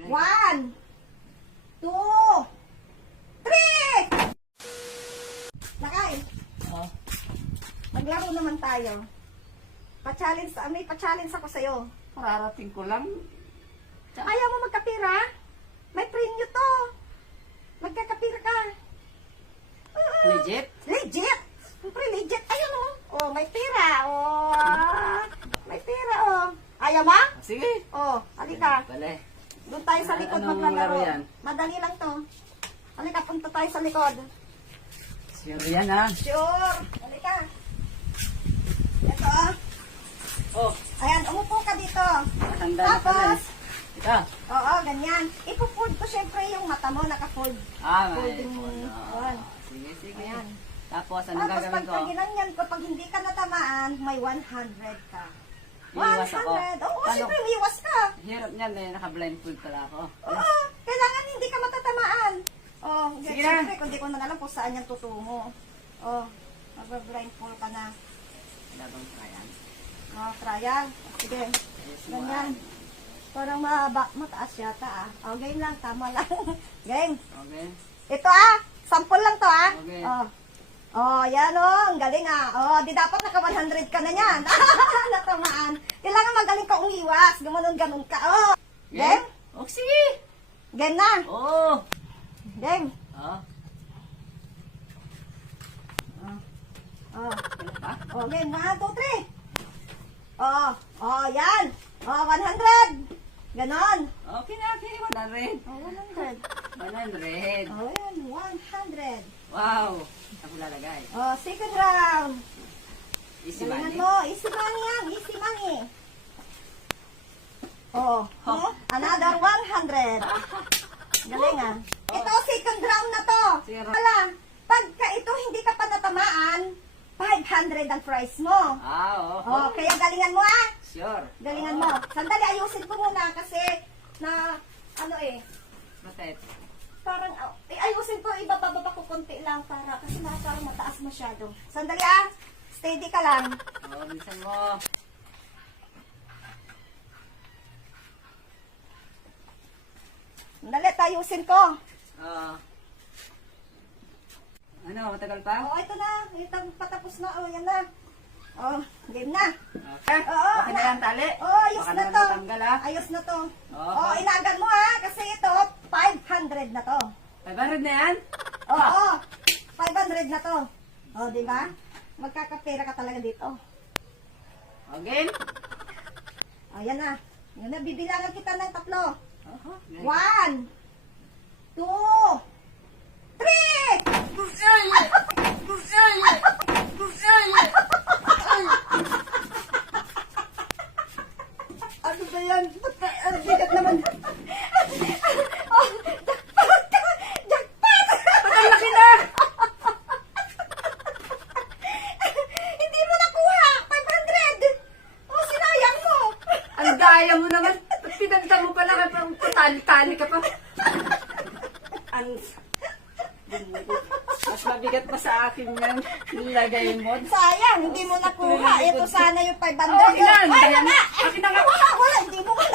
1, 2, 3! Lakay! Oh. Maglaro naman tayo. May pa-challenge ako sa'yo. Pararating ko lang. Ayaw mo magkapira? May premyo to. Magkakapira ka. Legit? Legit! Siyempre legit. Ayun o. Oh, may pira. Oh, may pira oh. Ayaw mo? Sige. Oh, halika. Bale. Doon tayo sa likod Anong maglalaro. laro yan? Madali lang to. Halika, punta tayo sa likod. Sure yan ha. Sure. Halika. Ito ah. Oh. Ayan, umupo ka dito. Handa na pa rin. Tapos, Ika. oo, ganyan. Ipo-fold ko syempre yung mata mo, naka-fold. Ah, may. Folding mo. Oh. Sige, sige. Ayan. Tapos, anong Tapos gagawin ko? pag ginanyan ko, pag hindi ka natamaan, may 100 ka. Iiwas ako. 100. Oo, Paano? syempre umiwas ka. Hirap niyan eh. Naka-blindfold pala ako. Oo, kailangan hindi ka matatamaan. Oh, Sige syempre, na. kung di ko na alam kung saan yan tutungo. Oh, mag-blindfold ka na. Wala bang kaya? Oh, trial. Sige, ganyan. Parang mataas yata ah. Oh, game lang, tama lang. Game. Okay. Ito ah, sample lang to ah. Okay. Oh. Oh, yan oh, ang galing ah. Oh, di dapat naka 100 ka na yan. Natamaan. Kailangan magaling ka umiwas. Gumanon-ganon ka. Oh. Game? Oh, sige. Game na. Oh. Game. Oh. Oh. Kailan pa? Oh, game. 1, 2, 3. Oh, oh, yan. Oh, 100. Ganon. Okay na, okay. 100. Oh, 100. 100. Oh, yan. 100. Wow. Ako lalagay. Oh, second round. Easy Galingan money. mo. Easy money yan. Easy money. Oh, Oh. another 100. Galing ah. Ito, second round na to. Sige. Wala. Pagka ito hindi ka pa natamaan, 500 ang price mo. Ah, Oh, kaya galingan mo ah. Sure. Galingan mo. Sandali, ayusin ko muna kasi na, ano eh, Bakit? parang, ayusin ko, ibababa ko konti lang para, kasi parang mataas masyado. Sandali ah. Steady ka lang. Oh, bilisan mo. Sandali, ayusin ko. Ah. Ano, matagal pa? Oh, ito na. Ito, patapos na. Oh, yan na. Oh, game na. Okay. Oo. Okay na yan, tali. Oh, ayos Baka na naman to. matanggal, ha? Ayos na to. Oo. Oh, ilagan mo ha. Kasi ito, 500 na to. 500 na yan? Oo. 500 na to. Oh, di ba? Magkakapera ka talaga dito. Okay. Oh, yan na. Yan na, bibilangan kita ng 3. Oho. 1, 2, 3! Ano ba yan? Ang bigat naman. Oh, jackpot! Jackpot! Ba't ang laki na? Hindi mo nakuha! 500! Oh, sinayang mo! Ang daya mo naman. Ba't pinagda mo pala ka pang tali-tali ka pa? Ang... Mas mabigat pa sa akin yan. Nilagay mo. Sayang, hindi mo nakuha. Ito sana yung 500. Oh, ilan? Ay, Kaya wala! akin na nga. Wala, hindi mo nga